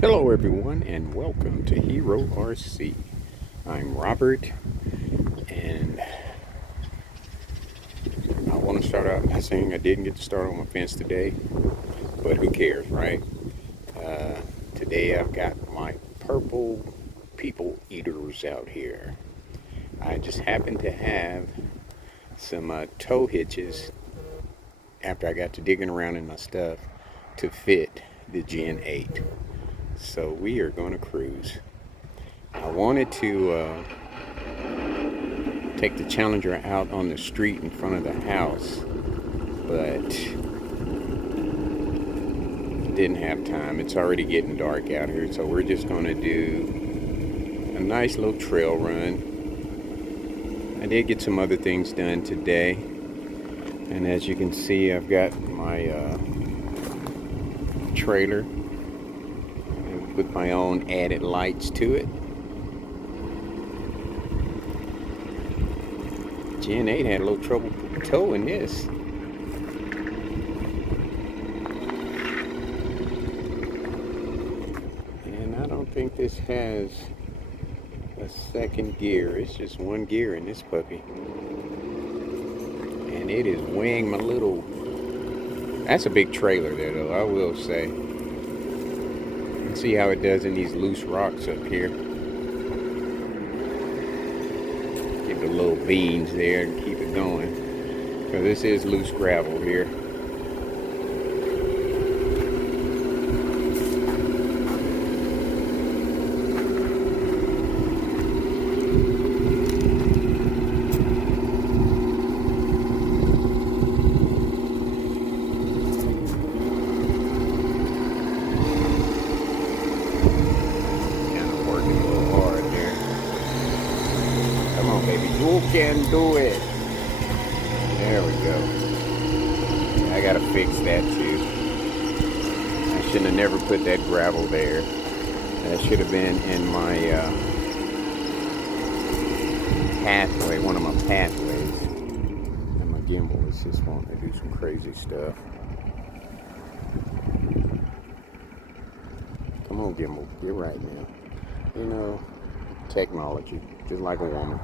Hello, everyone, and welcome to Hero RC. I'm Robert, and I want to start out by saying I didn't get to start on my fence today, but who cares, right? Uh, Today I've got my purple people eaters out here. I just happen to have some tow hitches after I got to digging around in my stuff to fit the Gen 8. So we are going to cruise. I wanted to take the Challenger out on the street in front of the house, but didn't have time. It's already getting dark out here, so we're just going to do a nice little trail run. I did get some other things done today, and as you can see, I've got my trailer with my own added lights to it. Gen 8 had a little trouble towing this. And I don't think this has a second gear. It's just one gear in this puppy. And it is weighing my little... That's a big trailer there, though, I will say. Let's see how it does in these loose rocks up here. Give the little beans there and keep it going. Because this is loose gravel here. Who can do it? There we go. I gotta fix that too. I shouldn't have never put that gravel there. That should have been in my pathway, one of my pathways. And my gimbal is just wanting to do some crazy stuff. Come on, gimbal, get right now. You know, technology, just like a woman.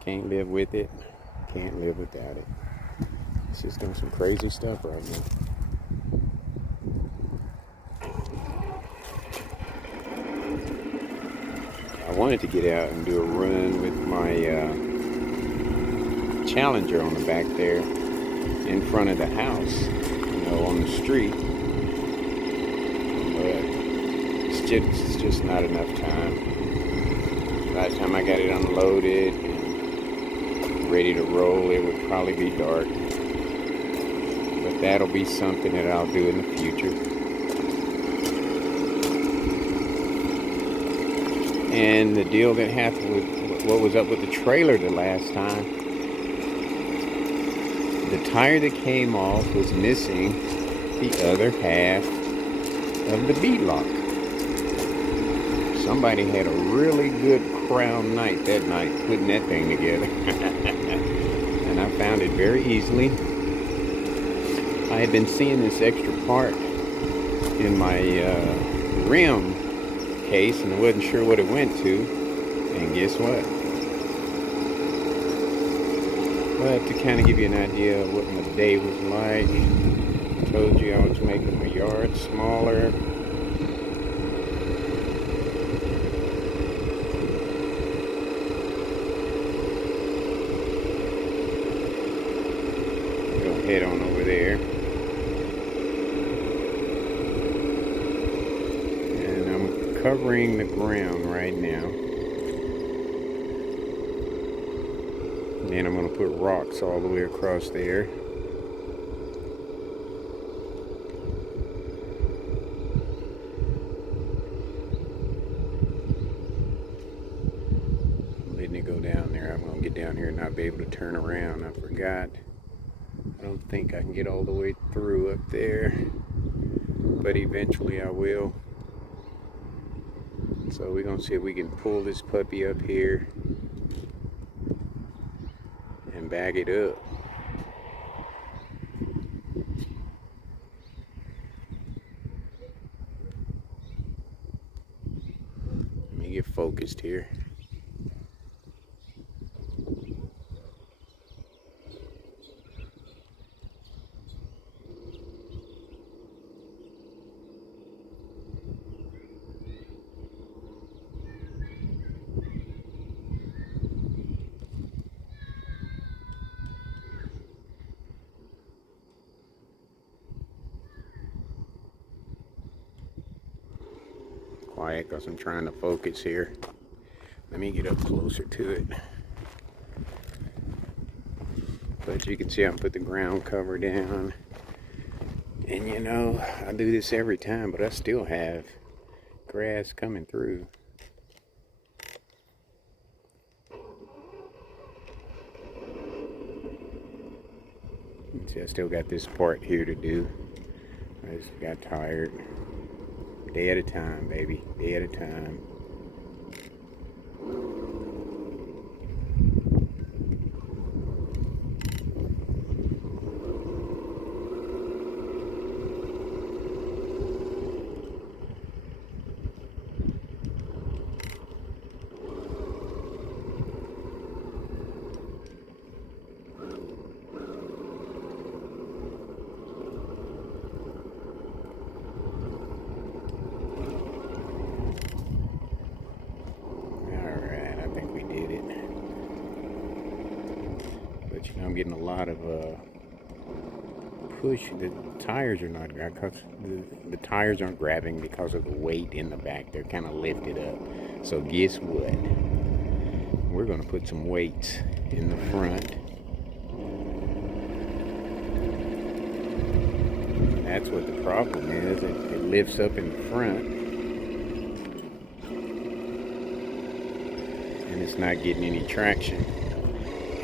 Can't live with it, can't live without it. It's just doing some crazy stuff right now. I wanted to get out and do a run with my Challenger on the back there in front of the house, on the street. But it's just not enough time. By the time I got it unloaded, ready to roll, it would probably be dark. But that'll be something that I'll do in the future. And the deal that happened with what was up with the trailer the last time, the tire that came off was missing the other half of the bead lock. Somebody had a really good crown night that night putting that thing together. And I found it very easily. I had been seeing this extra part in my rim case, and I wasn't sure what it went to. And guess what? But to kind of give you an idea of what my day was like, I told you I was making my yard smaller. Head on over there, and I'm covering the ground right now, and then I'm going to put rocks all the way across there. I'm letting it go down there. I'm going to get down here and not be able to turn around. I forgot. I don't think I can get all the way through up there, but eventually I will. So we're gonna see if we can pull this puppy up here and bag it up. focused here. Quiet because I'm trying to focus here. Let me get up closer to it. But you can see I put the ground cover down. And you know, I do this every time, but I still have grass coming through. See, I still got this part here to do. I just got tired. Day at a time, baby. Day at a time. I'm getting a lot of push. The tires are not grabbing. The tires aren't grabbing because of the weight in the back. They're kind of lifted up. So guess what? We're going to put some weights in the front. That's what the problem is. It lifts up in the front, and it's not getting any traction.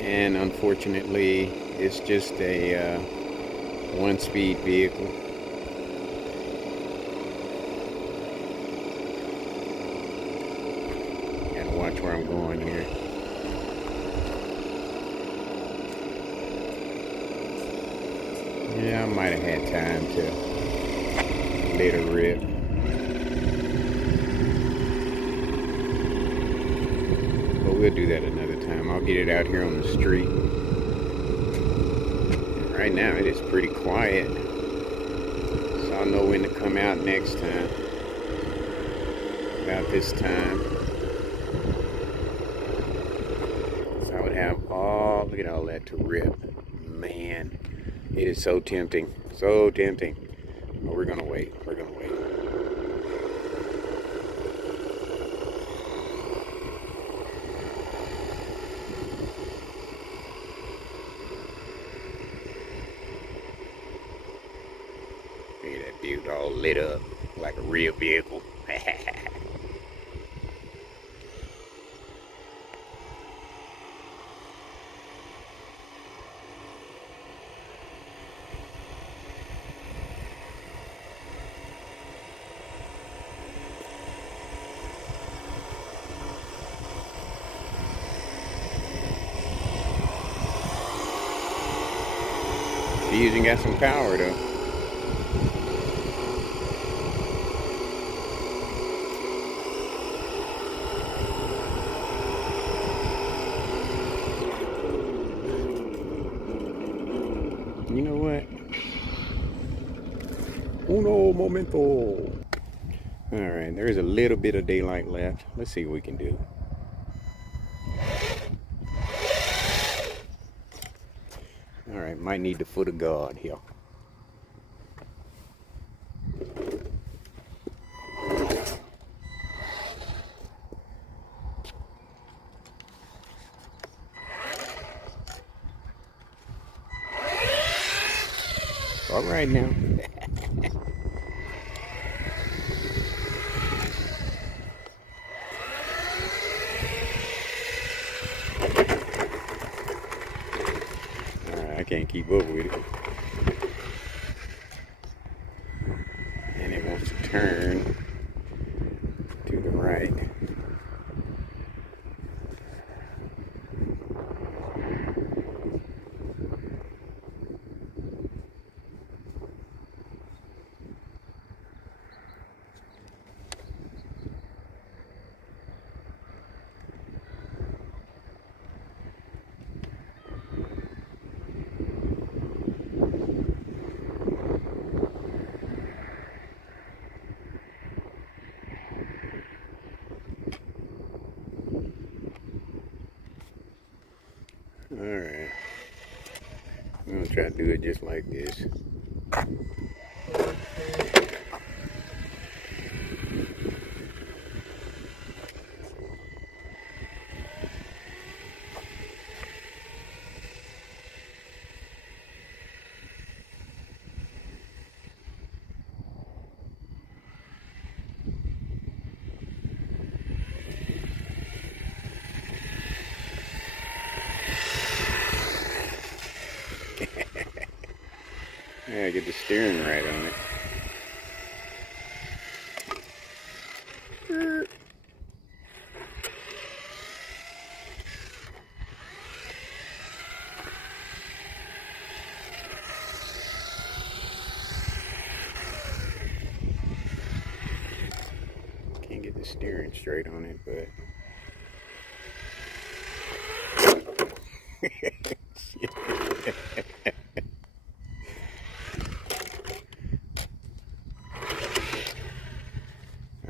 And unfortunately, it's just a one-speed vehicle. Gotta watch where I'm going here. Yeah, I might have had time to let her rip. But we'll do that another time. I'll get it out here on the street. And right now it is pretty quiet. So I'll know when to come out next time. About this time. So I would have look at all that to rip. Man, it is so tempting. So tempting. But we're gonna wait. We're gonna wait. Look at that dude all lit up like a real vehicle. He even got some power though. You know what? Uno momento. Alright, there is a little bit of daylight left. Let's see what we can do. Alright, might need the foot of God here. Alright now. I can't keep up with it. And it wants to turn to the right. try to do it just like this. Yeah, get the steering right on it. Can't get the steering straight on it, but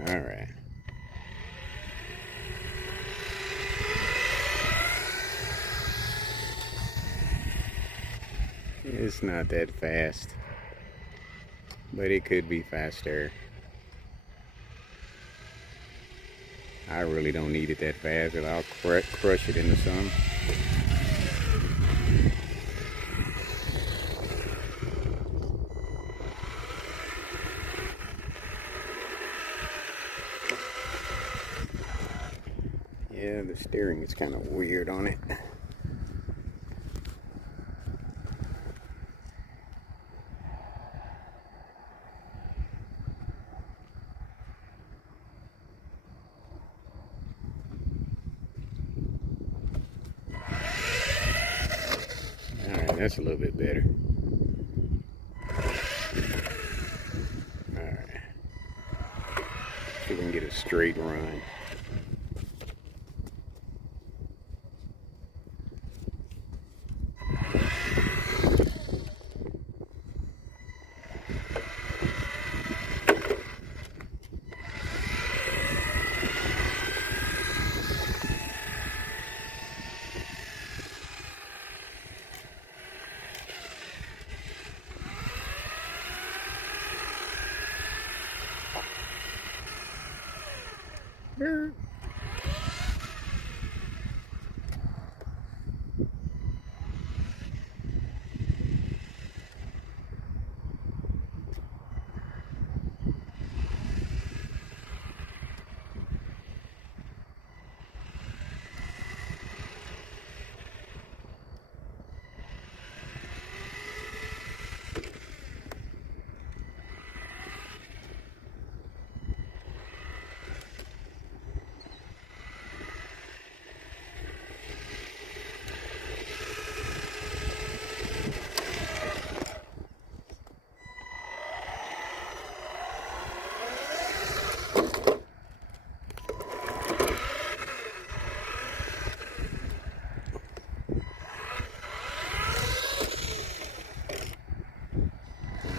all right. It's not that fast, but it could be faster. I really don't need it that fast, and I'll crush it into some. Yeah, the steering is kind of weird on it. Alright, that's a little bit better. Alright. See if we can get a straight run.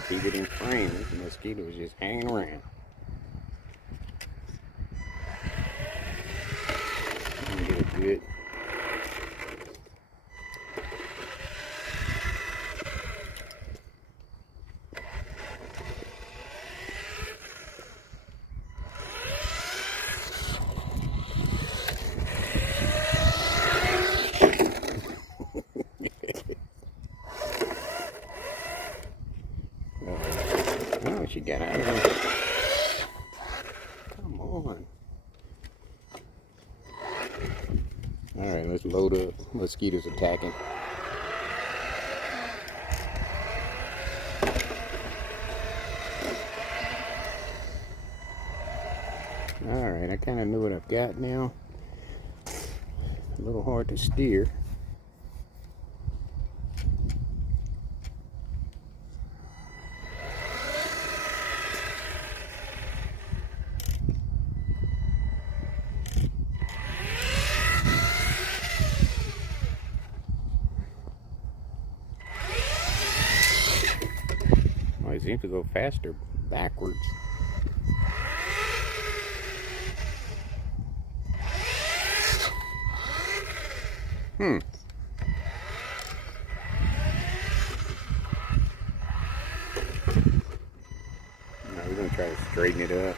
Keep it in frame. This mosquito is just hanging around. Get it good. Oh, she got out of there. Come on. Alright, let's load up. Mosquitoes attacking. Alright, I kind of know what I've got now. A little hard to steer. Oh, it seems to go faster backwards. try to straighten it up.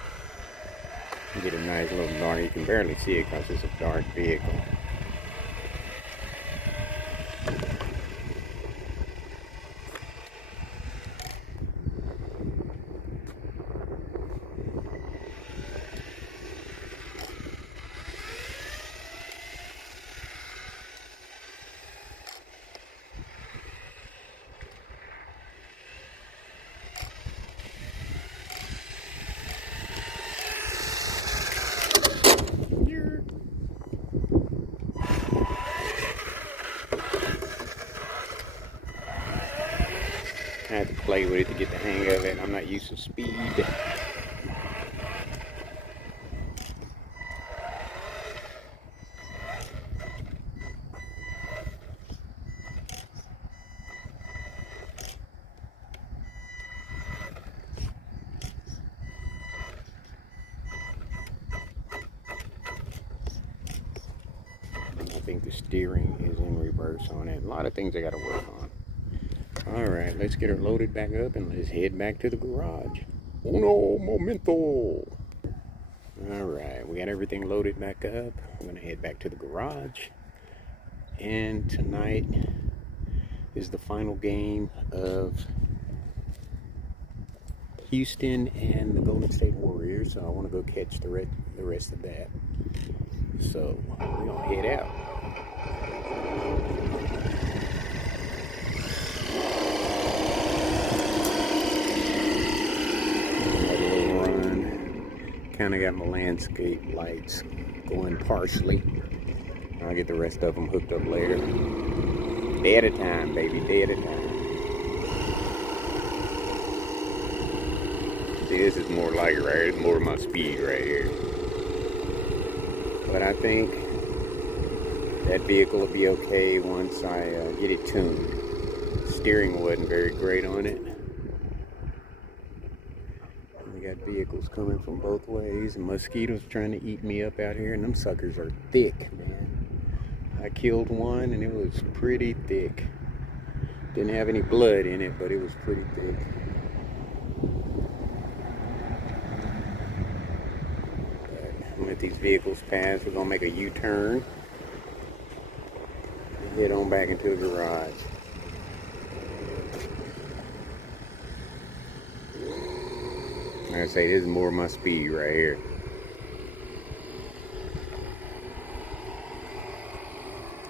Get a nice little dark. You can barely see it because it's a dark vehicle. I had to play with it to get the hang of it. I'm not used to speed. I think the steering is in reverse on it. A lot of things I got to work on. All right, let's get her loaded back up and let's head back to the garage. Uno momento. All right, we got everything loaded back up. I'm gonna head back to the garage. And tonight is the final game of Houston and the Golden State Warriors. So I want to go catch the rest of that. So we're gonna head out. Kind of got my landscape lights going partially. I'll get the rest of them hooked up later. Day at a time, baby, day at a time. See, this is more like it right here. It's more my speed right here. But I think that vehicle will be okay once I get it tuned. Steering wasn't very great on it. Got vehicles coming from both ways and mosquitoes trying to eat me up out here, and them suckers are thick, man. I killed one and it was pretty thick. Didn't have any blood in it, but it was pretty thick. But I'm gonna let these vehicles pass. We're gonna make a U-turn and head on back into the garage. Like I say, this is more my speed right here.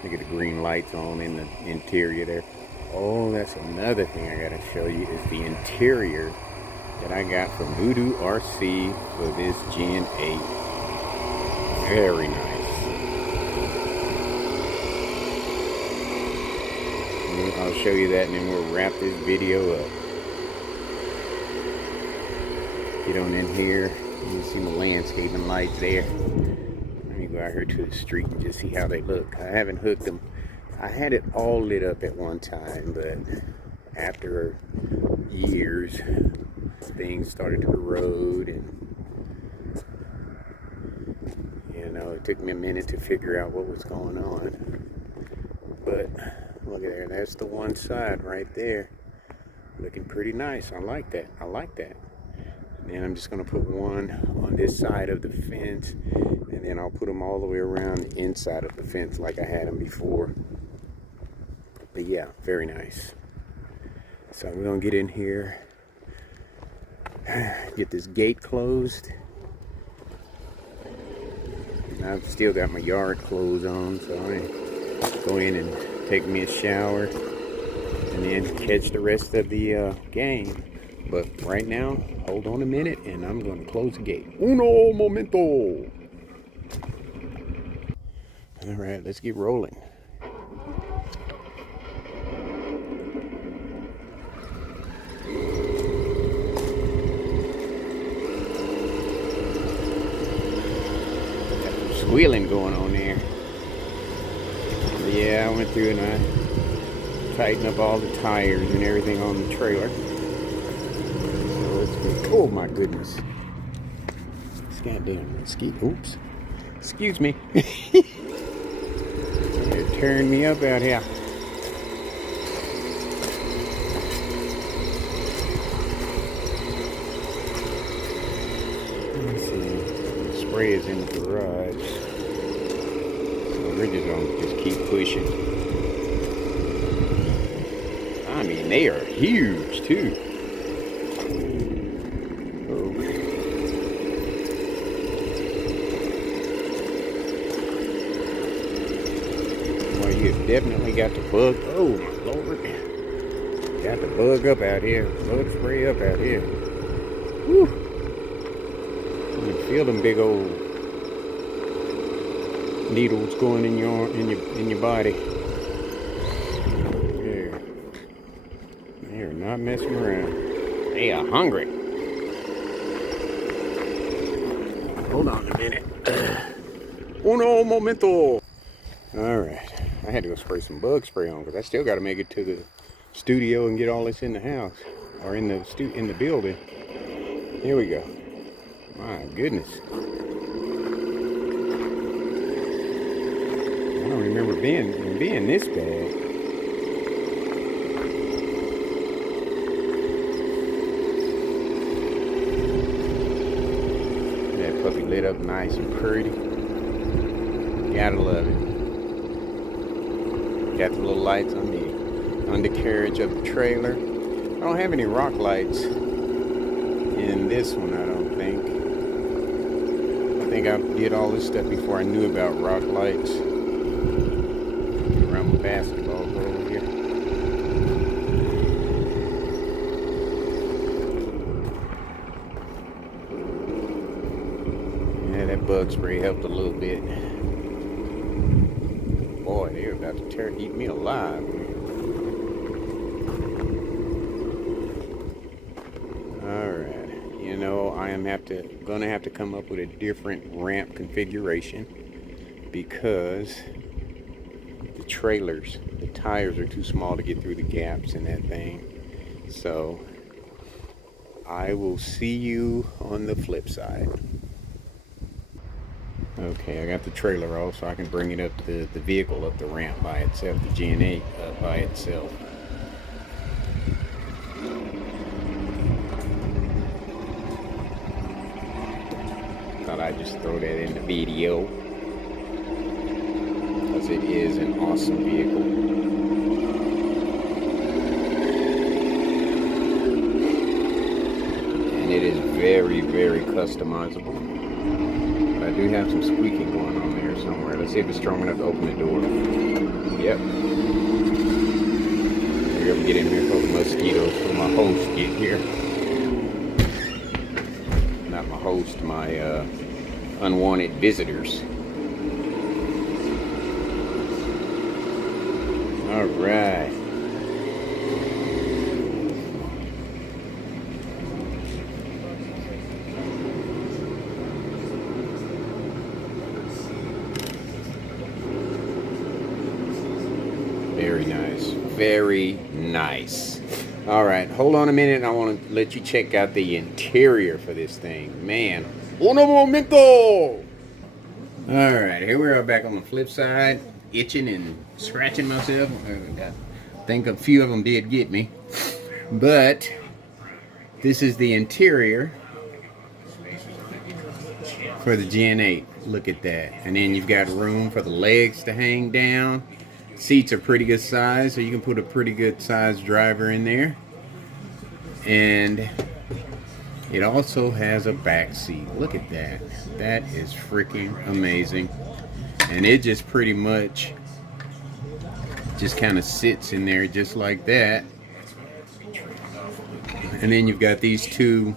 Look at the green lights on in the interior there. Oh, that's another thing I gotta show you is the interior that I got from Voodoo RC for this Gen 8. Very nice. I'll show you that and then we'll wrap this video up. Get on in here, you can see my landscaping lights there. Let me go out here to the street and just see how they look. I haven't hooked them. I had it all lit up at one time, but after years, things started to erode, and you know, it took me a minute to figure out what was going on. But look at there, that's the one side right there. Looking pretty nice. I like that. I like that. And I'm just going to put one on this side of the fence, and then I'll put them all the way around the inside of the fence like I had them before. But yeah, very nice. So we're going to get in here, get this gate closed. And I've still got my yard clothes on, so I'm going to go in and take me a shower and then catch the rest of the game. But right now, hold on a minute, and I'm going to close the gate. Uno momento. All right, let's get rolling. Got some squealing going on there. But yeah, I went through and I tightened up all the tires and everything on the trailer. Oh my goodness. This goddamn mosquito. Oops. Excuse me. They're tearing me up out here. spray is in the garage. So we're just gonna just keep pushing. I mean, they are huge too. Oh. Well, you've definitely got the bug. Oh my lord. Got the bug up out here. Bug spray up out here. Whew. You can feel them big old needles going in your body. There. They're not messing around. They are hungry. Hold on a minute. Uno momento. All right. I had to go spray some bug spray on because I still got to make it to the studio and get all this in the house or in the building. Here we go. My goodness. I don't remember being this bad. That puppy lit up nice and pretty. Gotta love it. Got the little lights on the undercarriage of the trailer. I don't have any rock lights in this one, I don't think. I think I did all this stuff before I knew about rock lights. Around my basketball over here. Yeah, that bug spray helped a little bit. Boy, they're about to eat me alive. Alright, you know, I am gonna have to come up with a different ramp configuration because the tires are too small to get through the gaps in that thing. So I will see you on the flip side. Okay, I got the trailer off so I can bring it up the vehicle up the ramp by itself, the GN8 up by itself. Thought I'd just throw that in the video because it is an awesome vehicle. And it is very, very customizable. I do have some squeaking going on there somewhere. Let's see if it's strong enough to open the door. Yep. We're gonna get in here before the mosquitoes, before my host get here. Not my host, my unwanted visitors. All right. Very nice. Very nice. All right, hold on a minute. I want to let you check out the interior for this thing. Man, uno momento. All right, here we are back on the flip side, itching and scratching myself. I think a few of them did get me, but this is the interior for the GN8. Look at that. And then you've got room for the legs to hang down. Seats are pretty good size, so you can put a pretty good sized driver in there. And it also has a back seat. Look at that. That is freaking amazing. And it just pretty much just kind of sits in there just like that. And then you've got these two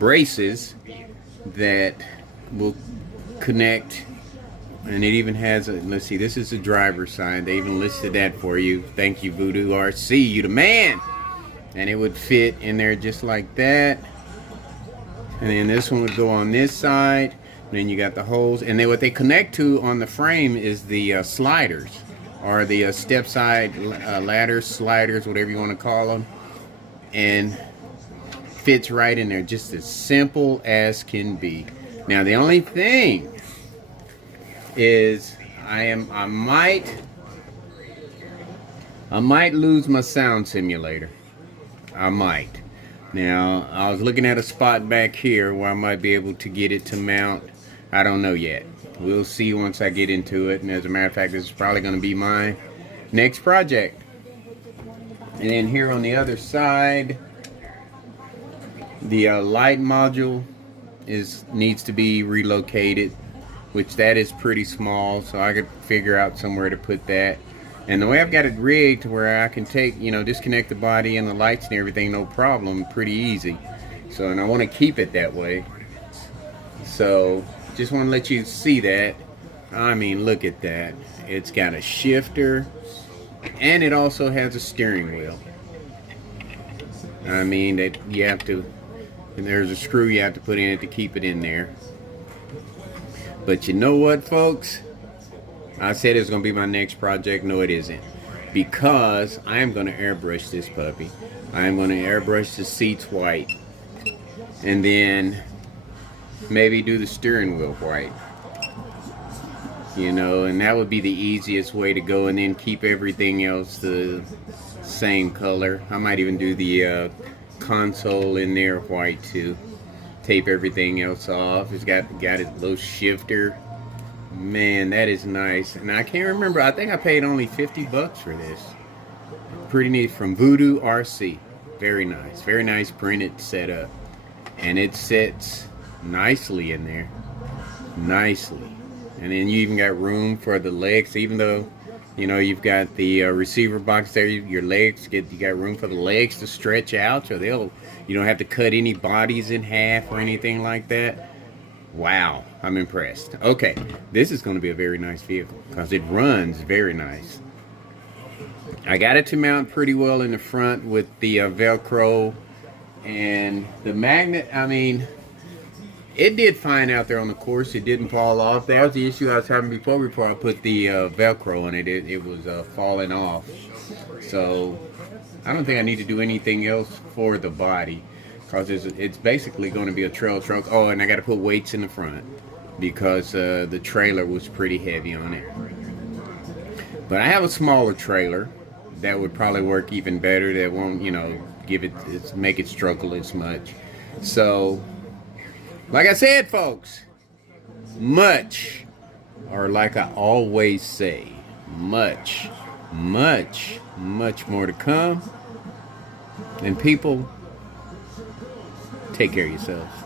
braces that will connect. And it even has a, let's see, this is the driver's side. They even listed that for you. Thank you, Voodoo RC, you the man. And it would fit in there just like that. And then this one would go on this side. And then you got the holes. And then what they connect to on the frame is the sliders, or the step side ladders, sliders, whatever you want to call them. And fits right in there, just as simple as can be. Now the only thing is I might lose my sound simulator. I might. Now, I was looking at a spot back here where I might be able to get it to mount. I don't know yet. We'll see once I get into it. And as a matter of fact, this is probably going to be my next project. And then here on the other side, the light module needs to be relocated, which that is pretty small, so I could figure out somewhere to put that. And the way I've got it rigged to where I can take, disconnect the body and the lights and everything, no problem, pretty easy. So, and I want to keep it that way. So, just want to let you see that. I mean, look at that. It's got a shifter, and it also has a steering wheel. I mean, that you have to, and there's a screw you have to put in it to keep it in there. But you know what, folks? I said it's going to be my next project. No, it isn't. Because I am going to airbrush this puppy. I am going to airbrush the seats white. And then maybe do the steering wheel white. And that would be the easiest way to go. And then keep everything else the same color. I might even do the console in there white too. Tape everything else off. It's got its little shifter. Man, that is nice. And I can't remember, I think I paid only 50 bucks for this. Pretty neat, from Voodoo RC. Very nice printed setup. And it sits nicely in there. Nicely. And then you even got room for the legs, even though you've got the receiver box there. You got room for the legs to stretch out, so you don't have to cut any bodies in half or anything like that. Wow, I'm impressed. Okay, this is going to be a very nice vehicle because it runs very nice. I got it to mount pretty well in the front with the Velcro and the magnet. I mean, it did fine out there on the course. It didn't fall off. That was the issue I was having before I put the Velcro on it. It was falling off. So I don't think I need to do anything else for the body, because it's basically going to be a trail truck. Oh, and I got to put weights in the front because the trailer was pretty heavy on it. But I have a smaller trailer that would probably work even better. That won't, make it struggle as much. So, like I said, folks, or like I always say, much more to come. And people, take care of yourselves.